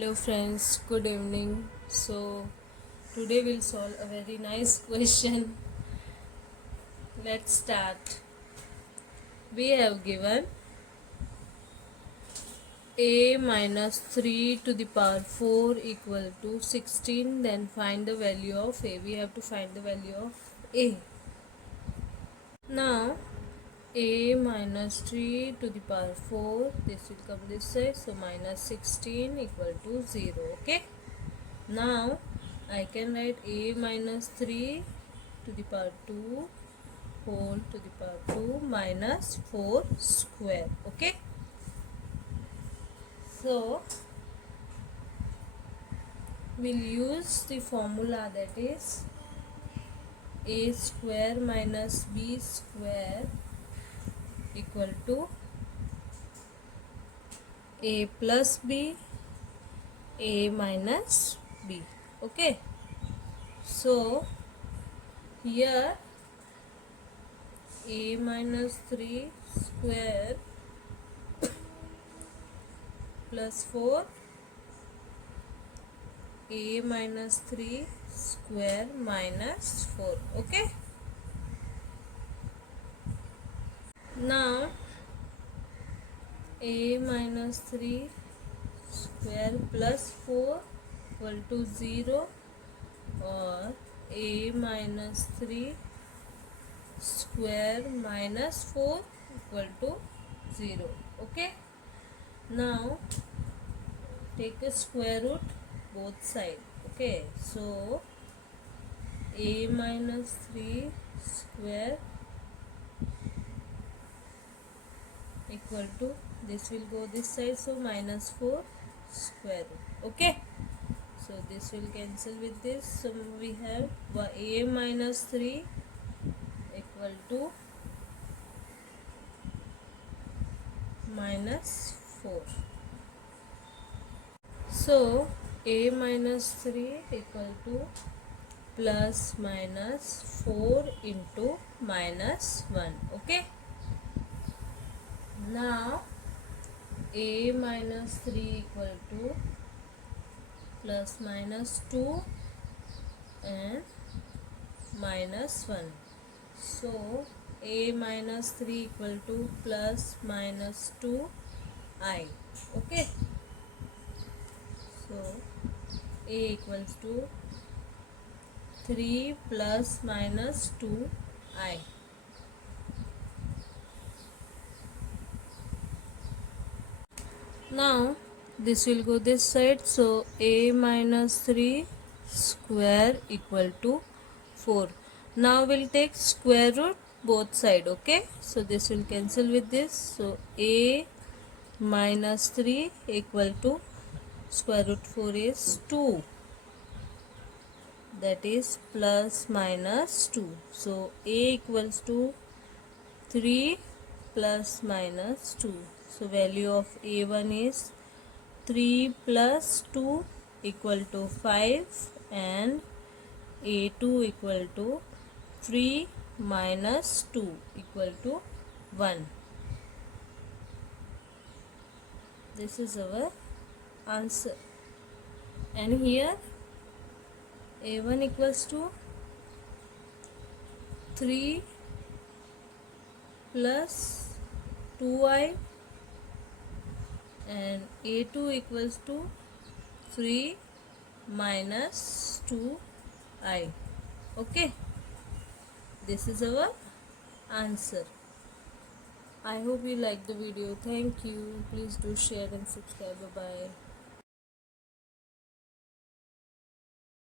Hello friends, good evening. So today we'll solve a very nice question. Let's start. We have given a minus 3 to the power 4 equal to 16. Then find the value of a. We have to find the value of a. Now a minus 3 to the power 4, this will come this side, so minus 16 equal to 0. Okay. Now I can write a minus 3 to the power 2 whole to the power 2 minus 4 square. Okay. So we'll use the formula, that is a square minus b square equal to a plus b, a minus b. Okay. So here a minus 3 square plus 4, a minus 3 square minus 4. Okay. Now a minus 3 square plus 4 equal to 0, or a minus 3 square minus 4 equal to 0. Okay. Now take a square root both sides. Okay. So a minus 3 square equal to, this will go this side, so minus 4 square root. Okay. So this will cancel with this, so we have a minus 3 equal to minus 4. So a minus 3 equal to plus minus 4 into minus 1. Okay. Now a minus 3 equal to plus minus 2 and minus 1. So a minus 3 equal to plus minus 2 I. Okay. So a equals to 3 plus minus 2 I. Now this will go this side, so a minus 3 square equal to 4. Now we'll take square root both side. Okay. So this will cancel with this, so a minus 3 equal to square root 4 is 2, that is plus minus 2. So a equals to 3 plus minus 2. So value of a1 is 3 plus 2 equal to 5, and a2 equal to 3 minus 2 equal to 1. This is our answer. And here a1 equals to 3 plus 2i, and a2 equals to 3 minus 2i. Okay. This is our answer. I hope you like the video. Thank you. Please do share and subscribe. Bye bye.